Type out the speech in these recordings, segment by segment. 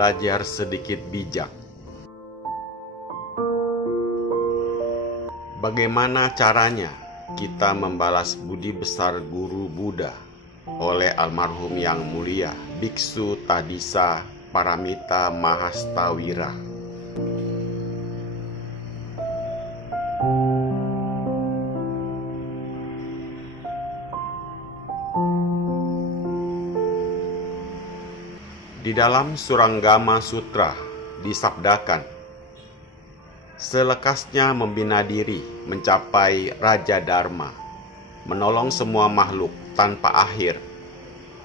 belajar sedikit bijak. Bagaimana caranya kita membalas budi besar guru Buddha oleh almarhum yang mulia Biksu Tadisa Paramita Mahastawira? Di dalam Suranggama Sutra disabdakan, selekasnya membina diri mencapai Raja Dharma, menolong semua makhluk tanpa akhir,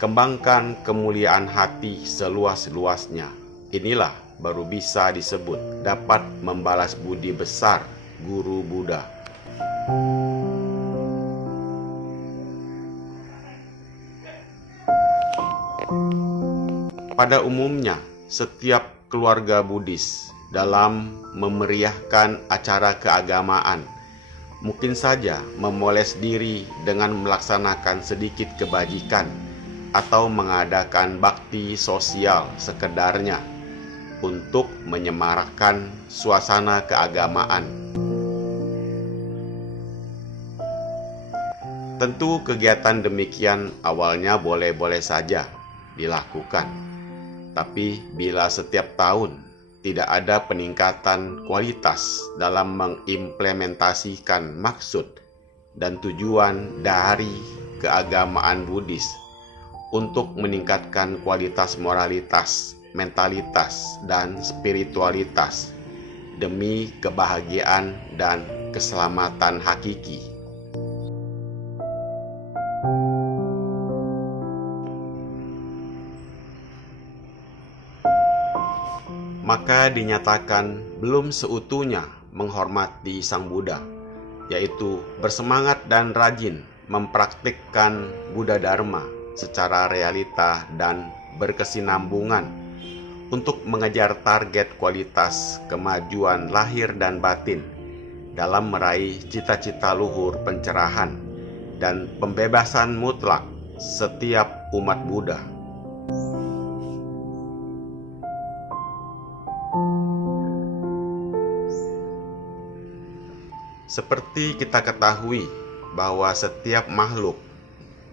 kembangkan kemuliaan hati seluas-luasnya. Inilah baru bisa disebut dapat membalas budi besar guru Buddha. Pada umumnya, setiap keluarga Buddhis dalam memeriahkan acara keagamaan mungkin saja memoles diri dengan melaksanakan sedikit kebajikan atau mengadakan bakti sosial sekedarnya untuk menyemarakkan suasana keagamaan. Tentu kegiatan demikian awalnya boleh-boleh saja dilakukan. Tapi bila setiap tahun tidak ada peningkatan kualitas dalam mengimplementasikan maksud dan tujuan dari keagamaan Buddhis untuk meningkatkan kualitas moralitas, mentalitas, dan spiritualitas demi kebahagiaan dan keselamatan hakiki, maka dinyatakan belum seutuhnya menghormati Sang Buddha, yaitu bersemangat dan rajin mempraktikkan Buddha Dharma secara realita dan berkesinambungan untuk mengejar target kualitas kemajuan lahir dan batin dalam meraih cita-cita luhur pencerahan dan pembebasan mutlak setiap umat Buddha. Seperti kita ketahui bahwa setiap makhluk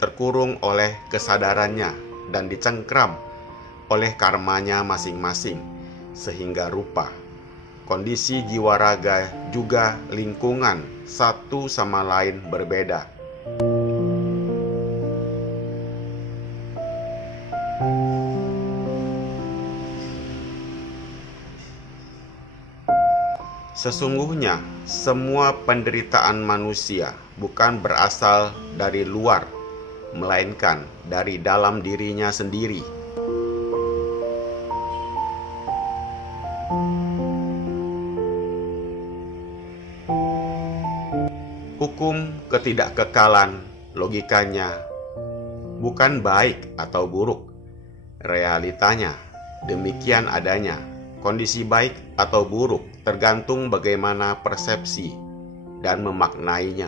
terkurung oleh kesadarannya dan dicengkram oleh karmanya masing-masing, sehingga rupa, kondisi jiwa raga juga lingkungan satu sama lain berbeda. Sesungguhnya, semua penderitaan manusia bukan berasal dari luar, melainkan dari dalam dirinya sendiri. Hukum ketidakkekalan logikanya bukan baik atau buruk. Realitanya demikian adanya. Kondisi baik atau buruk tergantung bagaimana persepsi dan memaknainya.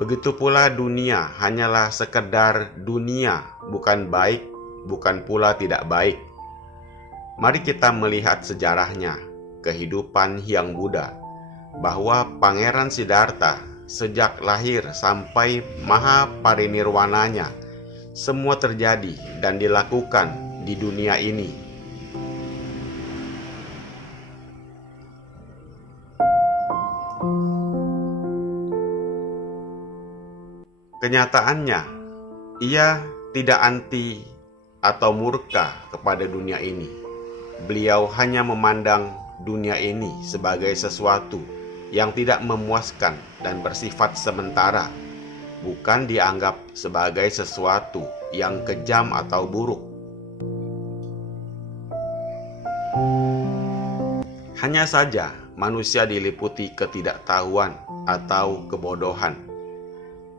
Begitu pula dunia hanyalah sekedar dunia, bukan baik, bukan pula tidak baik. Mari kita melihat sejarahnya, kehidupan Hyang Buddha, bahwa Pangeran Siddhartha sejak lahir sampai maha parinirwananya, semua terjadi dan dilakukan di dunia ini. Kenyataannya, ia tidak anti atau murka kepada dunia ini. Beliau hanya memandang dunia ini sebagai sesuatu yang tidak memuaskan dan bersifat sementara, bukan dianggap sebagai sesuatu yang kejam atau buruk. Hanya saja manusia diliputi ketidaktahuan atau kebodohan,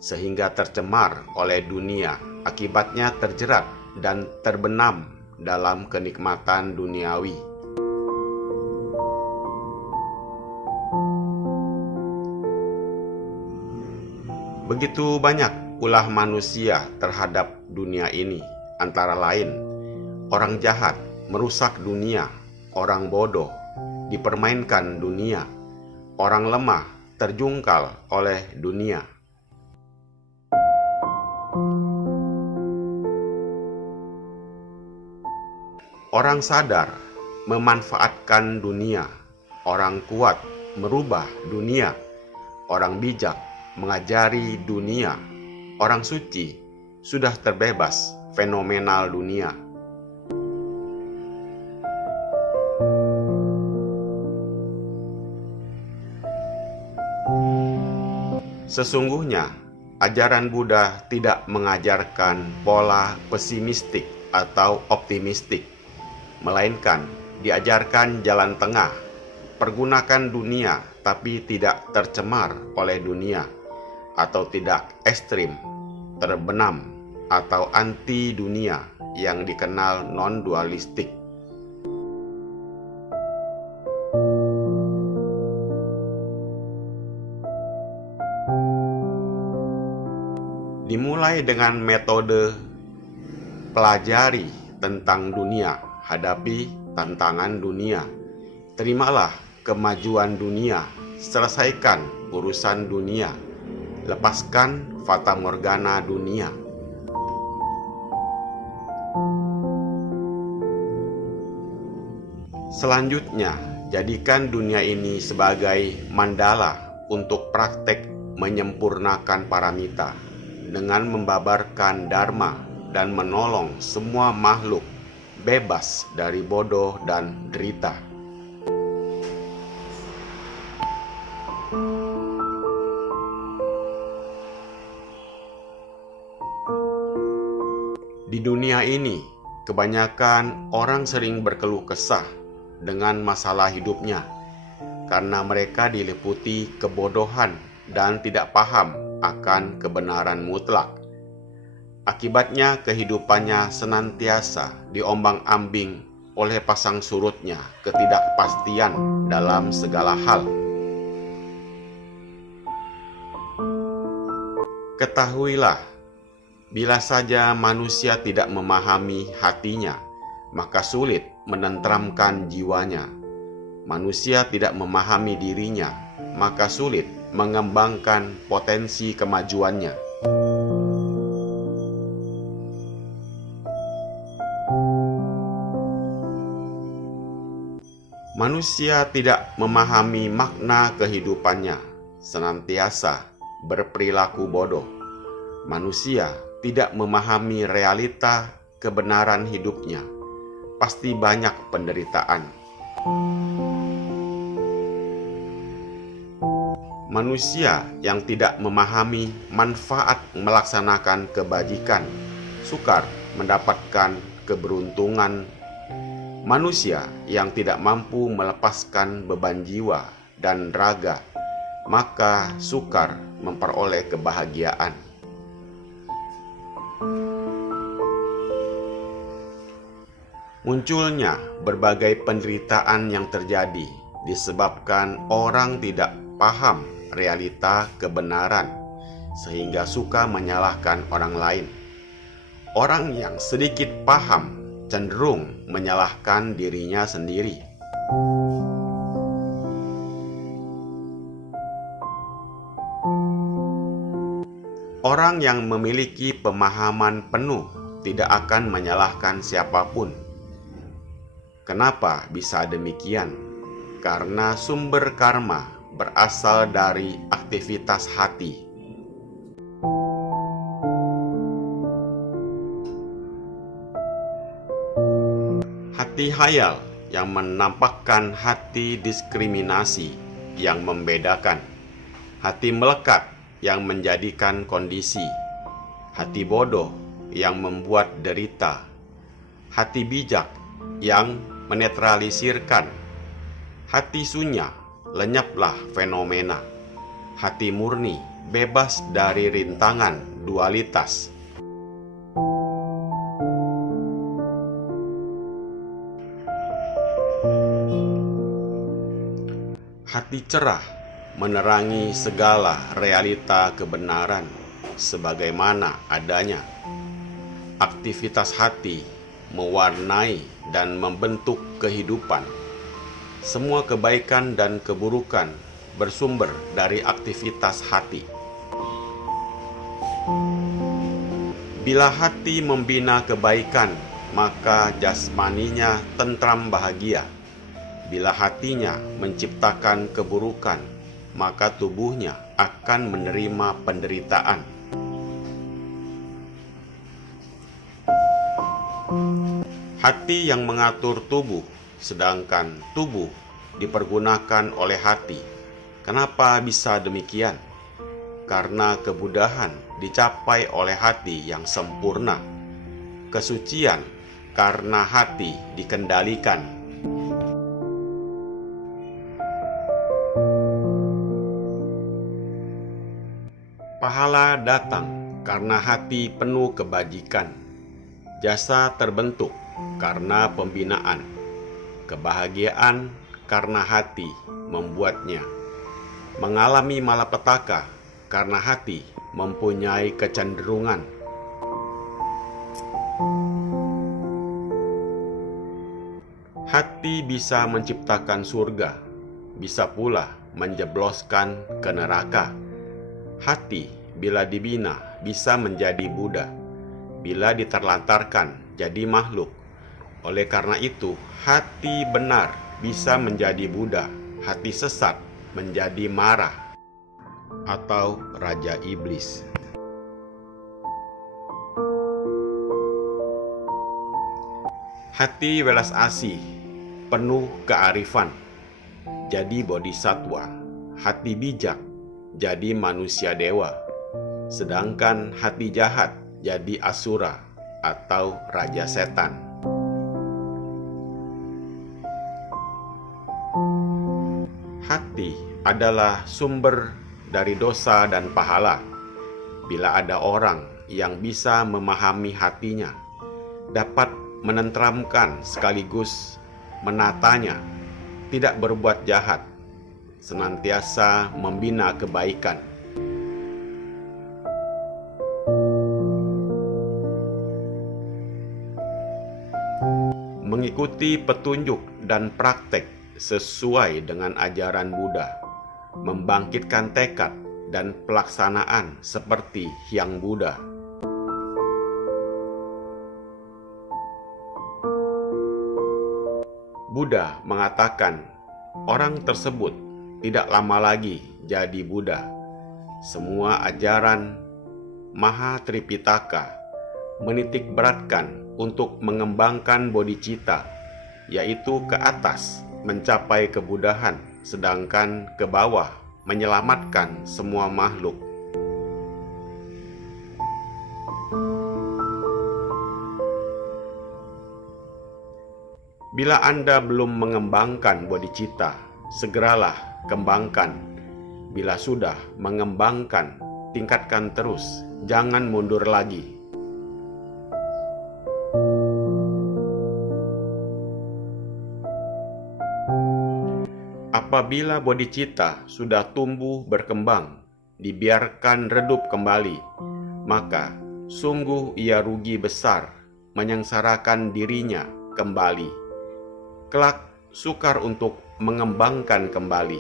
sehingga tercemar oleh dunia, akibatnya terjerat dan terbenam dalam kenikmatan duniawi. Begitu banyak ulah manusia terhadap dunia ini, antara lain orang jahat merusak dunia, orang bodoh dipermainkan dunia, orang lemah terjungkal oleh dunia. Orang sadar memanfaatkan dunia, orang kuat merubah dunia, orang bijak mengajari dunia, orang suci sudah terbebas fenomenal dunia. Sesungguhnya, ajaran Buddha tidak mengajarkan pola pesimistik atau optimistik, melainkan diajarkan jalan tengah, pergunakan dunia tapi tidak tercemar oleh dunia, atau tidak ekstrim, terbenam, atau anti dunia yang dikenal non-dualistik. Dimulai dengan metode pelajari tentang dunia, hadapi tantangan dunia, terimalah kemajuan dunia, selesaikan urusan dunia, lepaskan fata morgana dunia. Selanjutnya, jadikan dunia ini sebagai mandala untuk praktek menyempurnakan paramita dengan membabarkan dharma dan menolong semua makhluk bebas dari bodoh dan derita. Di dunia ini, kebanyakan orang sering berkeluh kesah dengan masalah hidupnya karena mereka diliputi kebodohan dan tidak paham akan kebenaran mutlak. Akibatnya kehidupannya senantiasa diombang-ambing oleh pasang surutnya ketidakpastian dalam segala hal. Ketahuilah, bila saja manusia tidak memahami hatinya, maka sulit menenteramkan jiwanya. Manusia tidak memahami dirinya, maka sulit mengembangkan potensi kemajuannya. Manusia tidak memahami makna kehidupannya, senantiasa berperilaku bodoh. Manusia tidak memahami realita kebenaran hidupnya, pasti banyak penderitaan. Manusia yang tidak memahami manfaat melaksanakan kebajikan, sukar mendapatkan keberuntungan. Manusia yang tidak mampu melepaskan beban jiwa dan raga, maka sukar memperoleh kebahagiaan. Munculnya berbagai penderitaan yang terjadi disebabkan orang tidak paham realita kebenaran, sehingga suka menyalahkan orang lain. Orang yang sedikit paham cenderung menyalahkan dirinya sendiri. Orang yang memiliki pemahaman penuh tidak akan menyalahkan siapapun. Kenapa bisa demikian? Karena sumber karma berasal dari aktivitas hati. Hati hayal yang menampakkan hati diskriminasi yang membedakan. Hati melekat yang menjadikan kondisi. Hati bodoh yang membuat derita. Hati bijak yang menetralisirkan. Hati sunya, lenyaplah fenomena. Hati murni, bebas dari rintangan dualitas. Hati cerah, menerangi segala realita kebenaran sebagaimana adanya. aktivitas hati mewarnai dan membentuk kehidupan. Semua kebaikan dan keburukan bersumber dari aktivitas hati. Bila hati membina kebaikan, maka jasmaninya tentram bahagia. Bila hatinya menciptakan keburukan, maka tubuhnya akan menerima penderitaan. Hati yang mengatur tubuh, sedangkan tubuh dipergunakan oleh hati. Kenapa bisa demikian? Karena kebudahan dicapai oleh hati yang sempurna. Kesucian karena hati dikendalikan. Pahala datang karena hati penuh kebajikan. Jasa terbentuk karena pembinaan. Kebahagiaan karena hati membuatnya. Mengalami malapetaka karena hati mempunyai kecenderungan. Hati bisa menciptakan surga, bisa pula menjebloskan ke neraka. Hati bila dibina bisa menjadi Buddha, bila diterlantarkan jadi makhluk. Oleh karena itu, hati benar bisa menjadi Buddha, hati sesat menjadi marah atau Raja Iblis. Hati welas asih, penuh kearifan, jadi bodhisatwa. Hati bijak, jadi manusia dewa. Sedangkan hati jahat, jadi asura atau raja setan. Hati adalah sumber dari dosa dan pahala. Bila ada orang yang bisa memahami hatinya, dapat menenteramkan sekaligus menatanya, tidak berbuat jahat, senantiasa membina kebaikan. Mengikuti petunjuk dan praktek sesuai dengan ajaran Buddha, membangkitkan tekad dan pelaksanaan seperti Hyang Buddha. Buddha mengatakan, orang tersebut tidak lama lagi jadi Buddha. Semua ajaran Maha Tripitaka menitik beratkan untuk mengembangkan bodhicitta, yaitu ke atas mencapai kebudahan, sedangkan ke bawah menyelamatkan semua makhluk. Bila Anda belum mengembangkan bodhicitta, segeralah kembangkan. Bila sudah mengembangkan, tingkatkan terus, jangan mundur lagi. Apabila bodhicitta sudah tumbuh berkembang, dibiarkan redup kembali, maka sungguh ia rugi besar menyengsarakan dirinya kembali. Kelak sukar untuk mengembangkan kembali.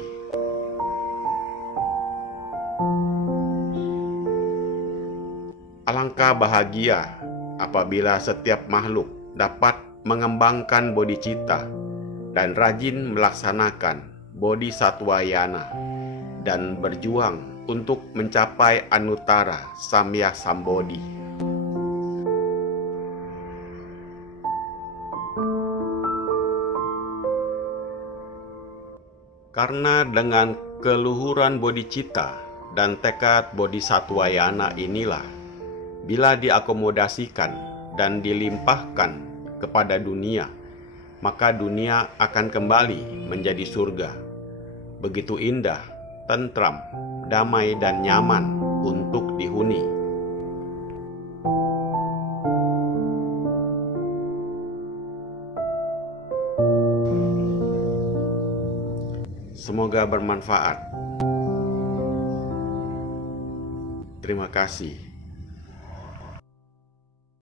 Alangkah bahagia apabila setiap makhluk dapat mengembangkan bodhicitta dan rajin melaksanakan bodhisatwayana dan berjuang untuk mencapai Anuttara Samyak Sambodhi. Karena dengan keluhuran bodhicitta dan tekad bodhisatwayana inilah, bila diakomodasikan dan dilimpahkan kepada dunia, maka dunia akan kembali menjadi surga. Begitu indah, tentram, damai dan nyaman untuk dihuni. Semoga bermanfaat. Terima kasih.